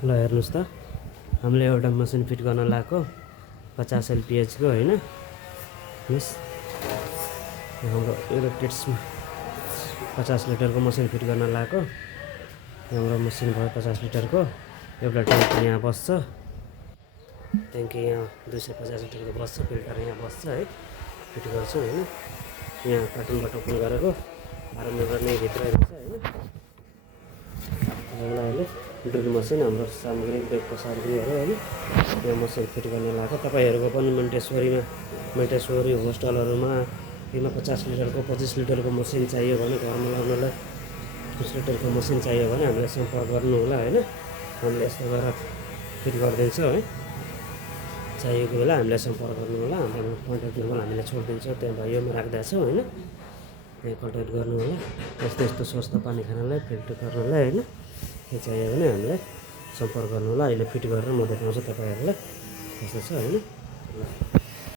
ल हेर्नुहोस् त, हामीले एउटा मसिन फिट गर्न लगाएको 50 LPH को होइन। यस हाम्रो इलेक्ट्रिक्समा 50 लिटरको मसिन फिट गर्न लगाएको। हाम्रो मसिन भयो 50 लिटरको। एउटा ट्याङ्की यहाँ बस्छ, ट्याङ्की यहाँ 250 लिटरको बस्छ, फिल्टर यहाँ बस्छ है, फिट गर्छौँ होइन। यहाँ कार्टुनबाट ओपन गरेको आरम्भ गर्ने भित्र रहेछ होइन। अहिले ड्रिल मसिन हाम्रो सामग्री ब्रेकको सामग्रीहरू होइन, यो मसिन फिट गर्न लगाएको। तपाईँहरूको पनि मोन्टेसरी होस्टलहरूमा यिनमा 50 लिटरको 25 लिटरको मसिन चाहियो भने, घरमा लगाउनलाई 20 लिटरको मसिन चाहियो भने हामीलाई सम्पर्क गर्नु होला होइन। हामीले यस्तो गरेर फिट गरिदिन्छौँ है। चाहिएको बेला हामीलाई सम्पर्क गर्नु होला। हाम्रो कन्ट्याक्ट नम्बर हामीले छोडिदिन्छौँ, त्यहाँ भइयोमा राख्दैछौँ होइन। त्यहाँ कन्ट्याक्ट गर्नु होला। यस्तो स्वस्थ पानी खानलाई, फिल्टर गर्नलाई होइन। के चाहियो भने हामीलाई सम्पर्क गर्नु होला। अहिले फिट गरेर म देखाउँछु तपाईँहरूलाई कस्तो छ होइन।